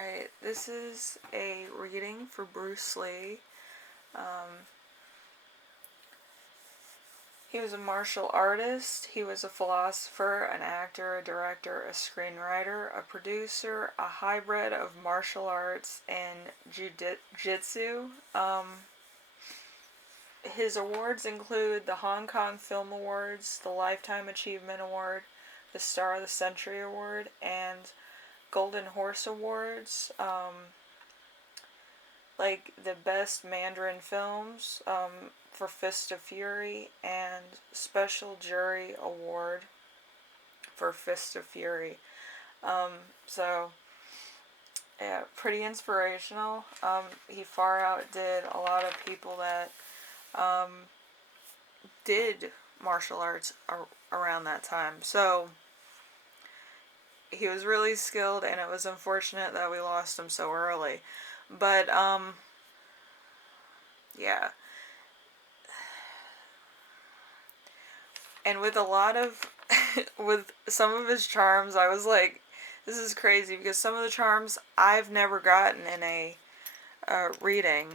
Alright, this is a reading for Bruce Lee. He was a martial artist, he was a philosopher, an actor, a director, a screenwriter, a producer, a hybrid of martial arts and jiu-jitsu. His awards include the Hong Kong Film Awards, the Lifetime Achievement Award, the Star of the Century Award, and Golden Horse Awards, like the Best Mandarin Films for Fist of Fury, and Special Jury Award for Fist of Fury. So, yeah, pretty inspirational. He far outdid a lot of people that did martial arts around that time. So, he was really skilled, and it was unfortunate that we lost him so early. But, yeah. And with a lot of, with some of his charms, I was like, this is crazy, because some of the charms I've never gotten in a reading.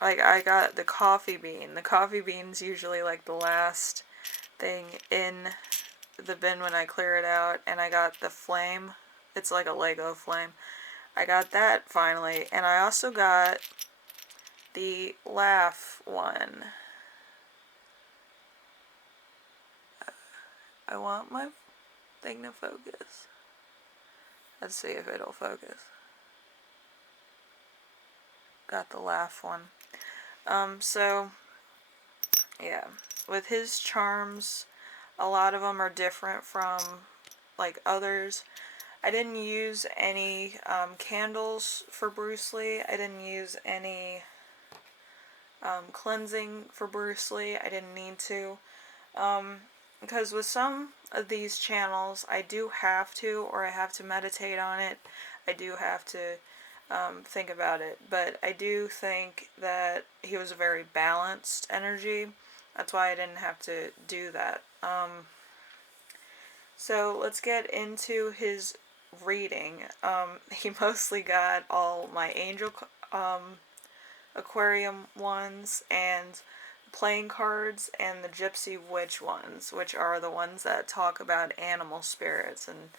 Like, I got the coffee bean. The coffee bean's usually, like, the last thing in the bin when I clear it out, and I got the flame. It's like a Lego flame. I got that finally, and I also got the laugh one. I want my thing to focus. Let's see if it'll focus. Got the laugh one. So, yeah. With his charms, a lot of them are different from, like, others. I didn't use any candles for Bruce Lee. I didn't use any cleansing for Bruce Lee. I didn't need to. Because with some of these channels, I do have to, or I have to meditate on it. I do have to think about it. But I do think that he was a very balanced energy. That's why I didn't have to do that. So let's get into his reading. He mostly got all my angel aquarium ones and playing cards and the gypsy witch ones, which are the ones that talk about animal spirits and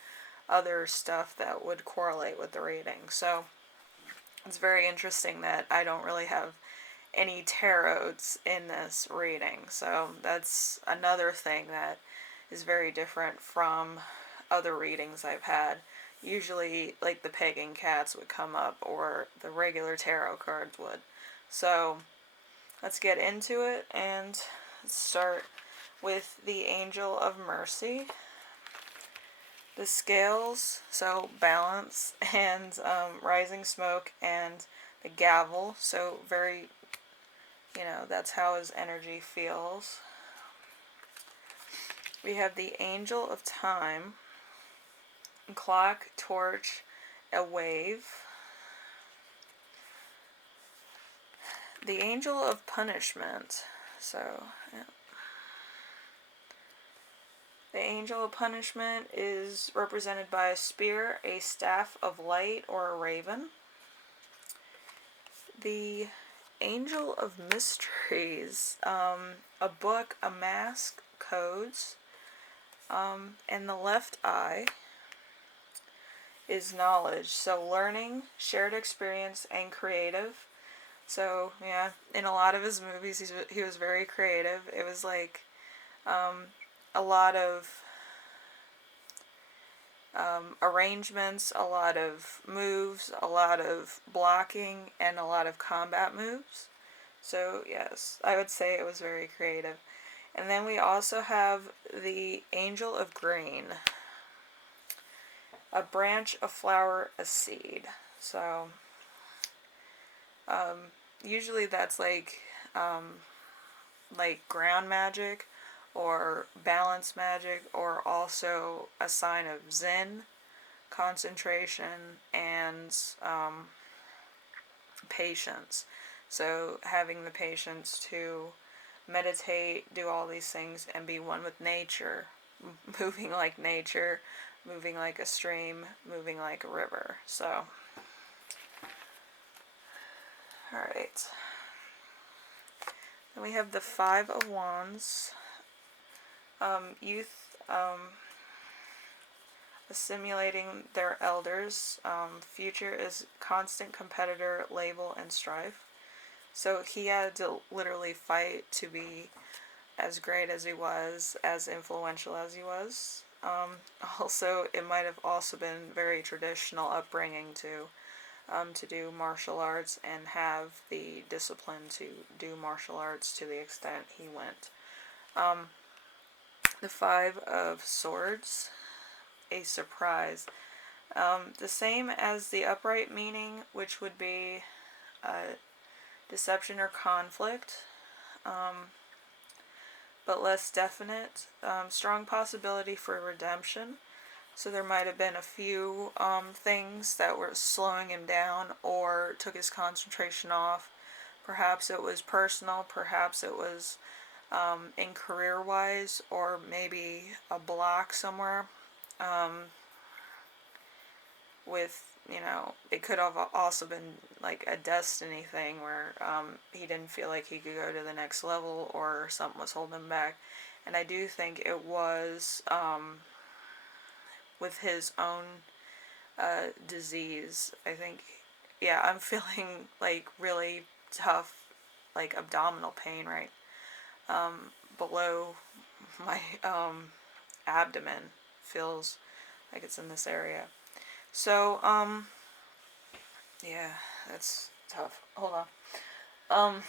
other stuff that would correlate with the reading. So it's very interesting that I don't really have any tarots in this reading. So that's another thing that is very different from other readings I've had. Usually, like, the pegging cats would come up, or the regular tarot cards would. So let's get into it, and start with the Angel of Mercy. The scales, so balance, and rising smoke, and the gavel, so very, that's how his energy feels. We have the Angel of Time, clock, torch, a wave. The Angel of Punishment, so, yeah. The Angel of Punishment is represented by a spear, a staff of light, or a raven. The Angel of Mysteries, a book, a mask, codes, and the left eye is knowledge, so learning, shared experience, and creative. So, yeah, in a lot of his movies, he was very creative. It was like a lot of arrangements, a lot of moves, a lot of blocking, and a lot of combat moves. So, yes, I would say it was very creative. And then we also have the Angel of Green. A branch, a flower, a seed. So, usually that's like ground magic, or balance magic, or also a sign of Zen, concentration, and patience. So having the patience to meditate, do all these things, and be one with nature, moving like nature, moving like a stream, moving like a river. So Alright. Then we have the Five of Wands. Youth assimilating their elders. Future is constant competitor, label, and strife. So he had to literally fight to be as great as he was, as influential as he was. Also, it might have also been very traditional upbringing to do martial arts and have the discipline to do martial arts to the extent he went. The Five of Swords, a surprise. The same as the upright meaning, which would be deception or conflict, but less definite. Strong possibility for redemption. So there might have been a few things that were slowing him down or took his concentration off. Perhaps it was personal, perhaps it was in career-wise, or maybe a block somewhere. With, it could have also been like a destiny thing where he didn't feel like he could go to the next level or something was holding him back. And I do think it was with his own disease. I think, yeah, I'm feeling like really tough, like abdominal pain right below my abdomen. Feels like it's in this area. So, yeah, that's tough. Hold on.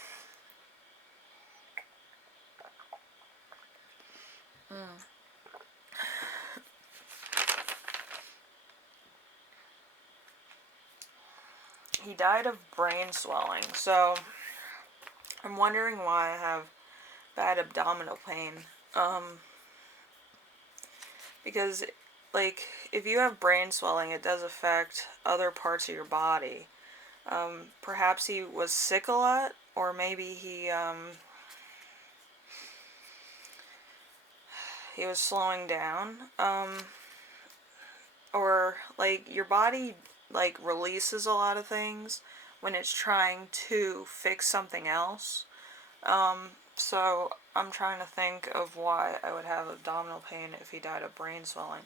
He died of brain swelling, so I'm wondering why I have bad abdominal pain. Because, like, if you have brain swelling, it does affect other parts of your body. Perhaps he was sick a lot, or maybe he was slowing down. Or, like, your body, like, releases a lot of things when it's trying to fix something else. So I'm trying to think of why I would have abdominal pain if he died of brain swelling.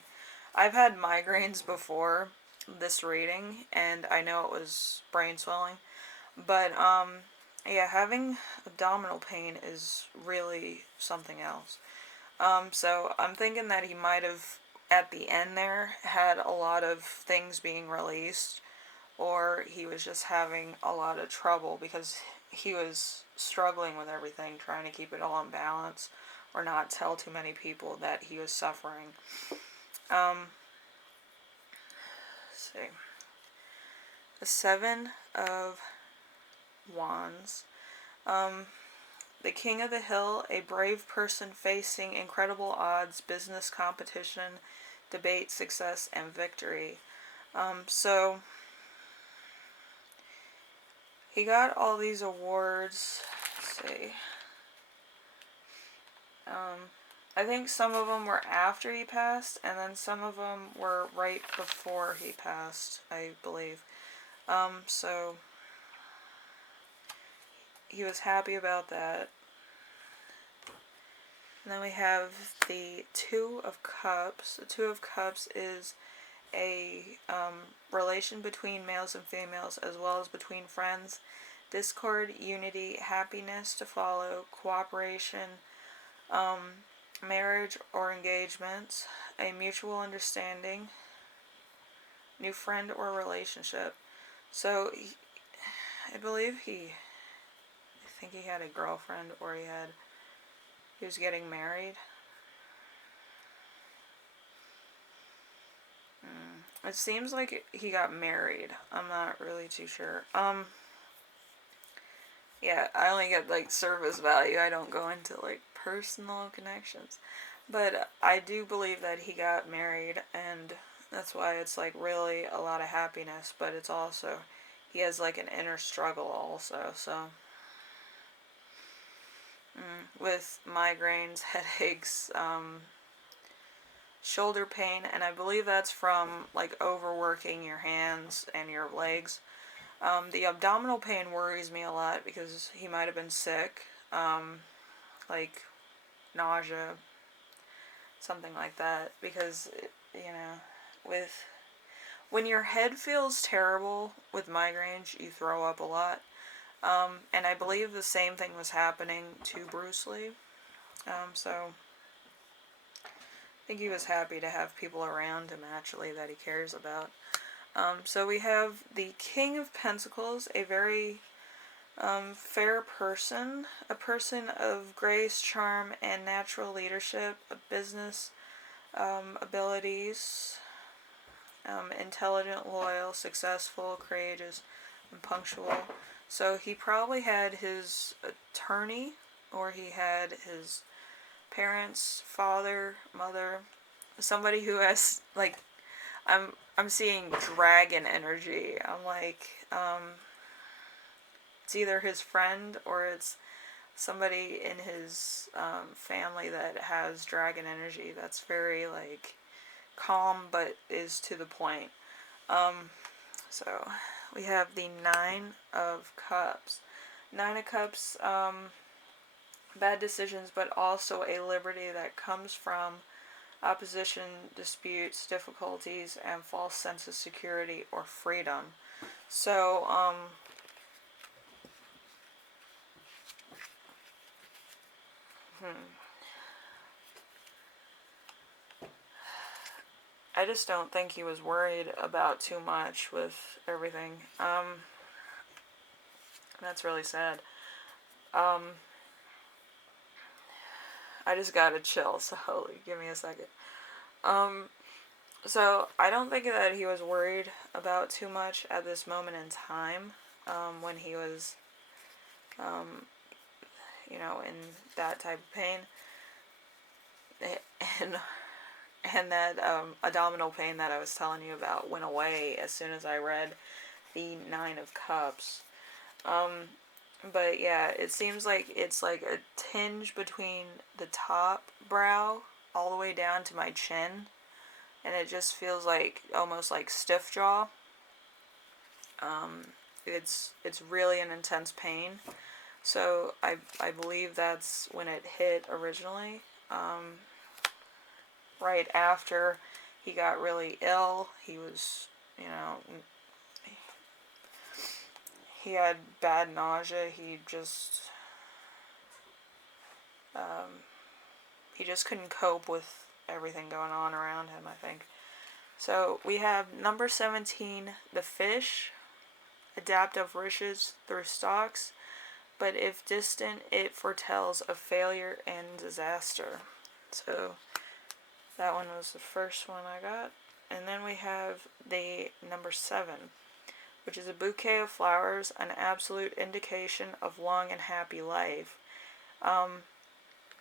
I've had migraines before this reading, and I know it was brain swelling. But, yeah, having abdominal pain is really something else. So I'm thinking that he might have, at the end there, had a lot of things being released, or he was just having a lot of trouble because he was struggling with everything, trying to keep it all in balance, or not tell too many people that he was suffering. Let's see. The Seven of Wands. The King of the Hill, a brave person facing incredible odds, business competition, debate, success, and victory. So he got all these awards. Let's see. I think some of them were after he passed, and then some of them were right before he passed, I believe. So he was happy about that. And then we have the Two of Cups. The Two of Cups is a relation between males and females, as well as between friends. Discord, unity, happiness to follow, cooperation, marriage or engagement, a mutual understanding, new friend or relationship. So, I think he had a girlfriend, or he was getting married. It seems like he got married. I'm not really too sure. Yeah, I only get, like, surface value. I don't go into, like, personal connections. But I do believe that he got married, and that's why it's, like, really a lot of happiness. But it's also, he has, like, an inner struggle also, so. With migraines, headaches, shoulder pain, and I believe that's from, like, overworking your hands and your legs. The abdominal pain worries me a lot because he might have been sick, like nausea, something like that. Because, with when your head feels terrible with migraines, you throw up a lot. And I believe the same thing was happening to Bruce Lee. So I think he was happy to have people around him actually that he cares about. So we have the King of Pentacles, a very fair person, a person of grace, charm, and natural leadership, of business abilities, intelligent, loyal, successful, courageous, and punctual. So he probably had his attorney, or he had his parents, father, mother, somebody who has, like, I'm seeing dragon energy. I'm like, it's either his friend or it's somebody in his family that has dragon energy that's very, like, calm but is to the point. So we have the Nine of Cups. Nine of Cups, bad decisions, but also a liberty that comes from opposition, disputes, difficulties, and false sense of security or freedom. So, I just don't think he was worried about too much with everything. That's really sad. I just got to chill, so give me a second. So I don't think that he was worried about too much at this moment in time, when he was, in that type of pain. And that abdominal pain that I was telling you about went away as soon as I read the Nine of Cups. But yeah, it seems like it's like a tinge between the top brow all the way down to my chin, and it just feels like almost like stiff jaw. It's really an intense pain. So I believe that's when it hit originally. Right after he got really ill, he was, he had bad nausea. He just couldn't cope with everything going on around him, I think. So we have number 17, the fish. Adaptive riches through stalks, but if distant, it foretells of failure and disaster. So that one was the first one I got. And then we have the number 7, which is a bouquet of flowers, an absolute indication of long and happy life.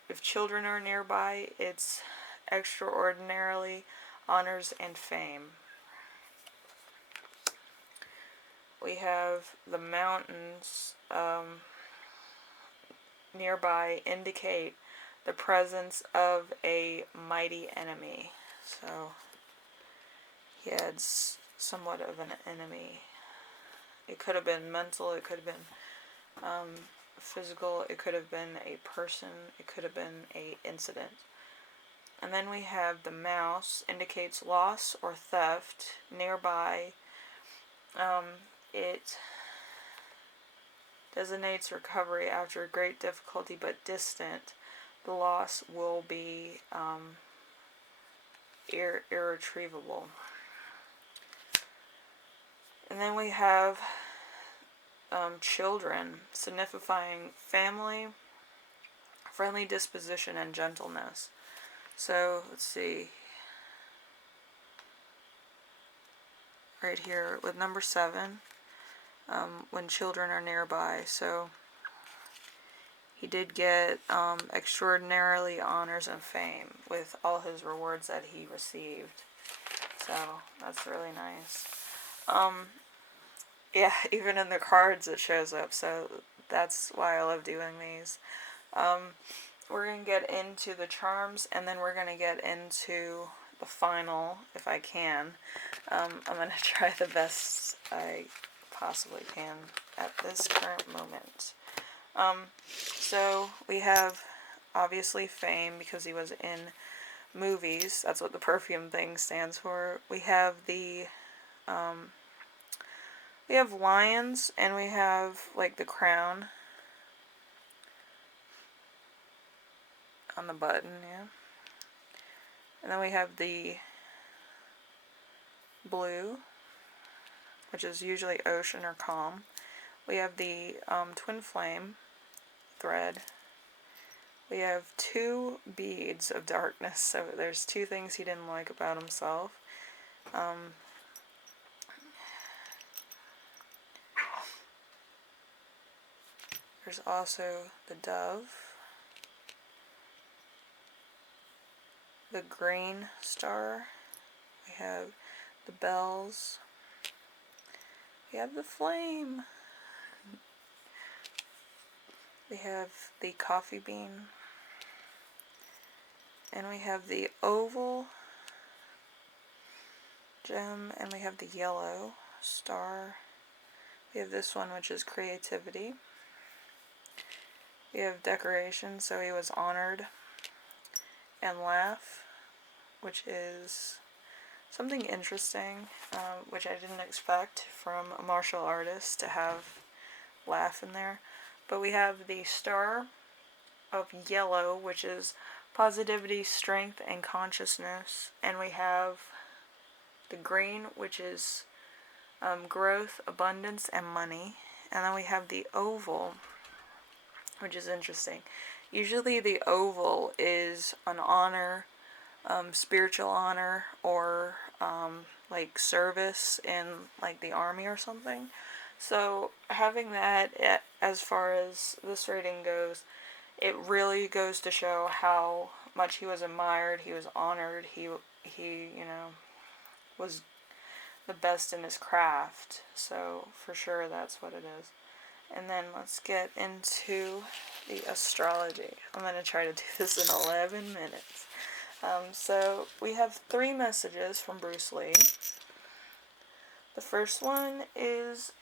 If children are nearby, it's extraordinarily honors and fame. We have the mountains nearby indicate the presence of a mighty enemy. So he had somewhat of an enemy. It could have been mental, it could have been physical, it could have been a person, it could have been a incident. And then we have the mouse, indicates loss or theft nearby. It designates recovery after great difficulty but distant. The loss will be irretrievable. And then we have children, signifying family, friendly disposition, and gentleness. So let's see. Right here with number 7. When children are nearby. So he did get extraordinarily honors and fame with all his rewards that he received. So that's really nice. Yeah, even in the cards it shows up. So that's why I love doing these. We're going to get into the charms, and then we're going to get into the final, if I can. I'm going to try the best I possibly can at this current moment. So we have obviously fame because he was in movies. That's what the perfume thing stands for. We have we have lions, and we have like the crown on the button, yeah. And then we have the blue, which is usually ocean or calm. We have the twin flame thread. We have 2 beads of darkness, so there's 2 things he didn't like about himself. There's also the dove, the green star, we have the bells, we have the flame, we have the coffee bean, and we have the oval gem, and we have the yellow star. We have this one, which is creativity. We have decoration, so he was honored, and laugh, which is something interesting, which I didn't expect from a martial artist to have laugh in there. But we have the star of yellow, which is positivity, strength, and consciousness. And we have the green, which is growth, abundance, and money. And then we have the oval, which is interesting. Usually the oval is an honor, spiritual honor, or like service in like the army or something. So having that, as far as this reading goes, it really goes to show how much he was admired, he was honored, he was the best in his craft. So for sure that's what it is. And then let's get into the astrology. I'm going to try to do this in 11 minutes. So we have 3 messages from Bruce Lee. The first one is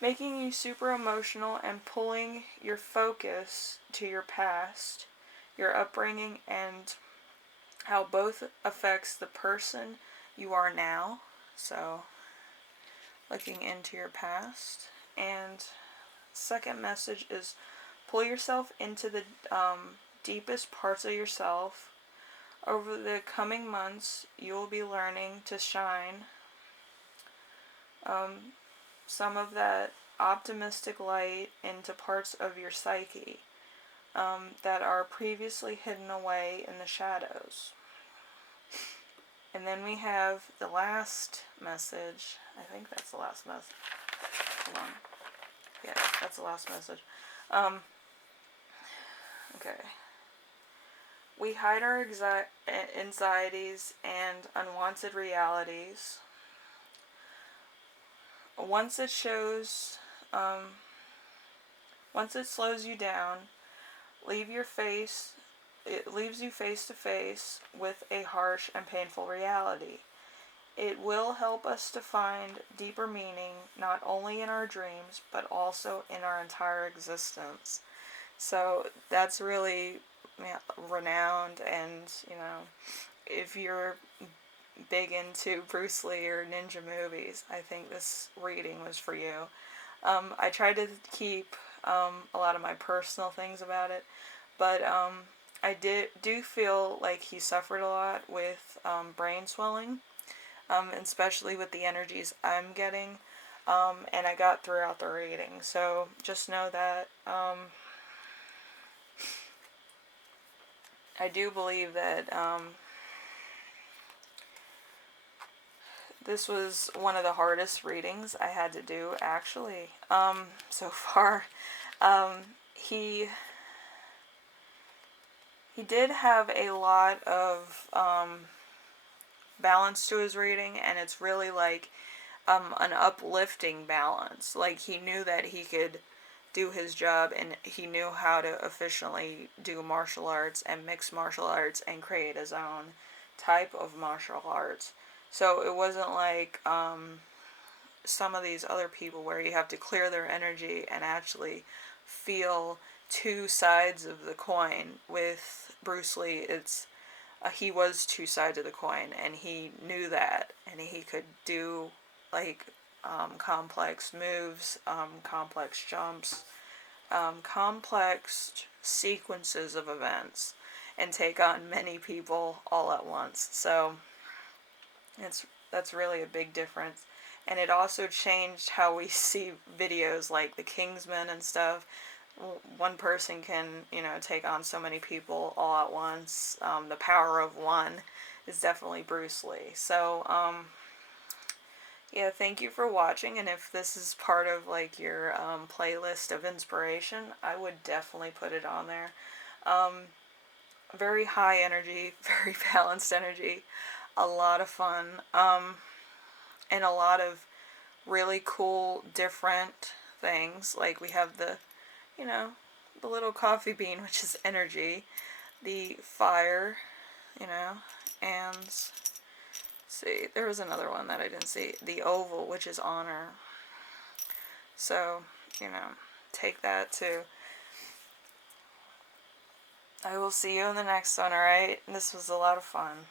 making you super emotional and pulling your focus to your past, your upbringing, and how both affects the person you are now. So looking into your past. And second message is pull yourself into the deepest parts of yourself. Over the coming months, you will be learning to shine some of that optimistic light into parts of your psyche that are previously hidden away in the shadows. And then we have the last message. I think that's the last message. Hold on. Yeah, that's the last message. Okay. We hide our anxieties and unwanted realities. Once it slows you down, it leaves you face to face with a harsh and painful reality. It will help us to find deeper meaning, not only in our dreams, but also in our entire existence. So that's really renowned, and if you're big into Bruce Lee or ninja movies, I think this reading was for you. I tried to keep a lot of my personal things about it, but I do feel like he suffered a lot with brain swelling, especially with the energies I'm getting, and I got throughout the reading. So just know that I do believe that this was one of the hardest readings I had to do, actually, so far. He did have a lot of balance to his reading, and it's really like an uplifting balance. Like, he knew that he could do his job, and he knew how to efficiently do martial arts and mix martial arts and create his own type of martial arts. So it wasn't like some of these other people where you have to clear their energy and actually feel two sides of the coin. With Bruce Lee, it's he was two sides of the coin, and he knew that, and he could do like complex moves, complex jumps, complex sequences of events, and take on many people all at once. So it's that's really a big difference. And it also changed how we see videos like the Kingsman and stuff. One person can, take on so many people all at once. The power of one is definitely Bruce Lee. So, yeah, thank you for watching. And if this is part of like your playlist of inspiration, I would definitely put it on there. Um, Very high energy, very balanced energy, a lot of fun, and a lot of really cool, different things. Like we have you know, the little coffee bean, which is energy, the fire, and see, there was another one that I didn't see, the oval, which is honor. So, take that too. I will see you in the next one, alright? This was a lot of fun.